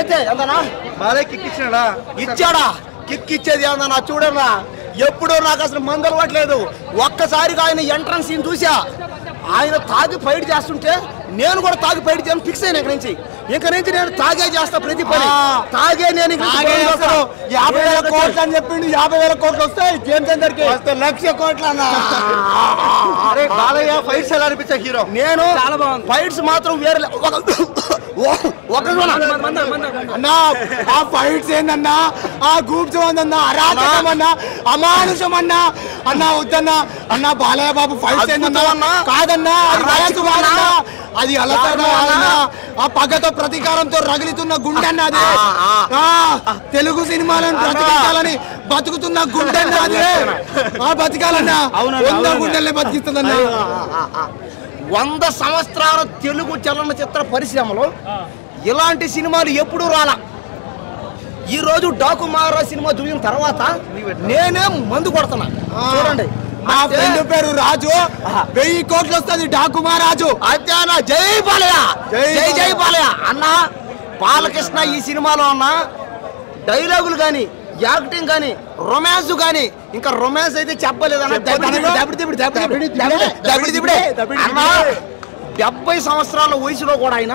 అయితే ఎంతనా బాలయ్య కిక్ ఇచ్చాడా? ఇచ్చాడా? కిక్ ఇచ్చేది ఏమన్నా చూడరా, ఎప్పుడూ నాకు అసలు మందు అలవాట్లేదు. ఒక్కసారిగా ఆయన ఎంట్రన్స్ సీన్ చూసా, ఆయన తాగి ఫైట్ చేస్తుంటే నేను కూడా తాగి ఫైట్ చేయడం ఫిక్స్ అయినా. ఇక నుంచి నేను తాగే చేస్తా ప్రతి పని. తాగే నేను 50,000 కోట్లు అని చెప్పిండు. 50,000 కోట్లు వస్తాయి గేమ్ చేంజర్కి. 1,00,000 కోట్లు అన్న. అరే బాలయ్య ఫైట్స్ ఎలా అనిపించా హీరో? నేను చాలా బాగుంది. ఫైట్స్ మాత్రం వేరే అన్నా. ఆ ఫైట్స్ ఏందన్నా, ఆ గ్రూప్స్ ఏందన్నా, అరాచకం అన్నా, అమానుషం అన్నా. అన్నా వద్దన్నా అన్నా, బాలయ్య బాబు ఫైట్స్ ఏందన్నా? కాదన్నా, అది అలసన్నా. ఆ పగతో ప్రతీకారంతో రగులుతున్న గుండె అన్నది. తెలుగు సినిమాలను బ్రతికించాలని బతుకుతున్న గుండె అన్నది. ఆ బతికాలన్నా 100 గుండెల్ని బతికిస్తుందన్నా. 100 సంవత్సరాల తెలుగు చలనచిత్ర పరిశ్రమలో ఇలాంటి సినిమాలు ఎప్పుడూ రాలా. ఈ రోజు డాకు మహారాజ్ సినిమా చూసిన తర్వాత నేనే మందు కొడుతున్నా. చూడండి, మా ఫ్రెండ్ పేరు రాజు. 1000 కోట్లు వస్తుంది డాకు మహారాజు. అదేనా? జై బాలయ్య, జై జై బాలయ్య అన్న. బాలకృష్ణ ఈ సినిమాలో ఉన్న డైలాగులు కానీ, యాక్టింగ్ కానీ, రొమాన్స్ కానీ, ఇంకా రొమాన్స్ అయితే చెప్పలేదన్న. 70 సంవత్సరాల వయసులో కూడా ఆయన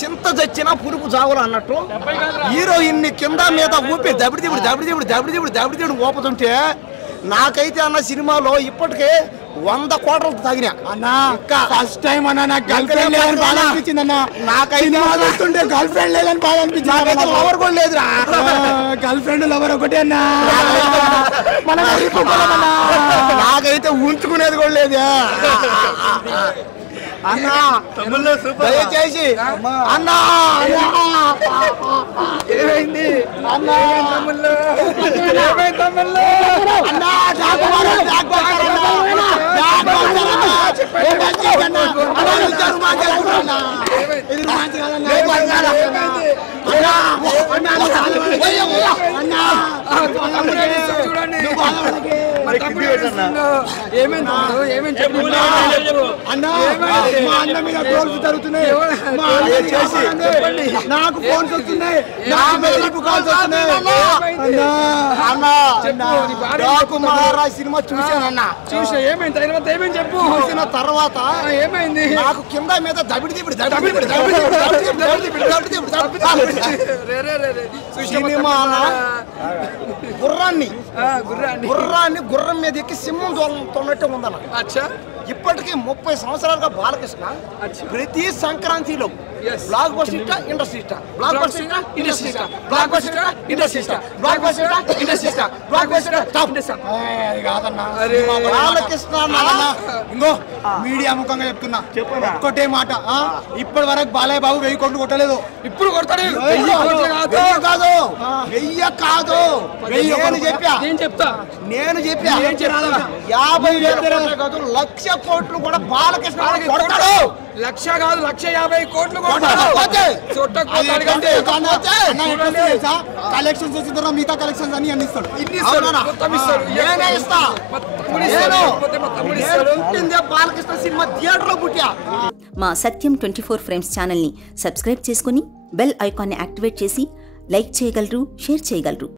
చింత చచ్చినా పురుగు జావులు అన్నట్టు హీరోయిన్ని కింద మీద ఊపి దబిడి ఊపుతుంటే నాకైతే అన్న సినిమాలో ఇప్పటికే 100 కోట్లకు తగినా అన్నా. ఫస్ట్ టైం అన్న నాకు గర్ల్ ఫ్రెండ్ లేదని బాధ అనిపించింది అన్న. నాకైతే చూస్తుంటే గర్ల్ ఫ్రెండ్ లేదని బాధ అనిపించింది. లవర్ కూడా లేదురా. గర్ల్ ఫ్రెండ్ లవర్ ఒకటే అన్నా. నాకైతే ఉంచుకునేది కూడా లేదు అన్నా. దయచేసి అన్నా, ఏమైంది అన్నా? నాకు ఫోన్స్ వస్తున్నాయి, డాకు మహారాజ్ సినిమా చూసానన్నా. చూసా. ఏమైంది తర్వాత? ఏమేమి చెప్పు. చూసిన తర్వాత ఏమైంది? నాకు కింద మీద దబిడి సినిమా గుర్రం మీద ఎక్కి సింహం తోన్నట్టు ఉందన్న. ఇప్పటికీ 30 సంవత్సరాలుగా బాలకృష్ణ ప్రతి సంక్రాంతిలో బ్లాక్ బస్టర్ ఇండస్ట్రీ బాలకృష్ణ. ఇంకో మీడియా ముఖంగా చెప్తున్నా, ఒక్కటే మాట. ఇప్పటి వరకు బాలయ్య బాబు 1000 కోట్లు కొట్టలేదు. ఇప్పుడు కొడతాడు. 1000 కాదు, 1000 కాదు. నేను చెప్పా 50,000 కాదు, 1,00,000 కోట్లు కూడా బాలకృష్ణ కొడతాడు. 1,00,000 కాదు, 1,50,000 కోట్లు కొడతాడు. కలెక్షన్స్ వచ్చిన తర్వాత మిగతా కలెక్షన్స్ అన్ని అందిస్తాడు. బాలకృష్ణ సినిమా థియేటర్లో పుట్టా. మా సత్యం 24 ఫ్రేమ్స్ ఛానల్ని సబ్స్క్రైబ్ చేసుకుని బెల్ ఐకాన్ని యాక్టివేట్ చేసి లైక్ చేయగలరు, షేర్ చేయగలరు.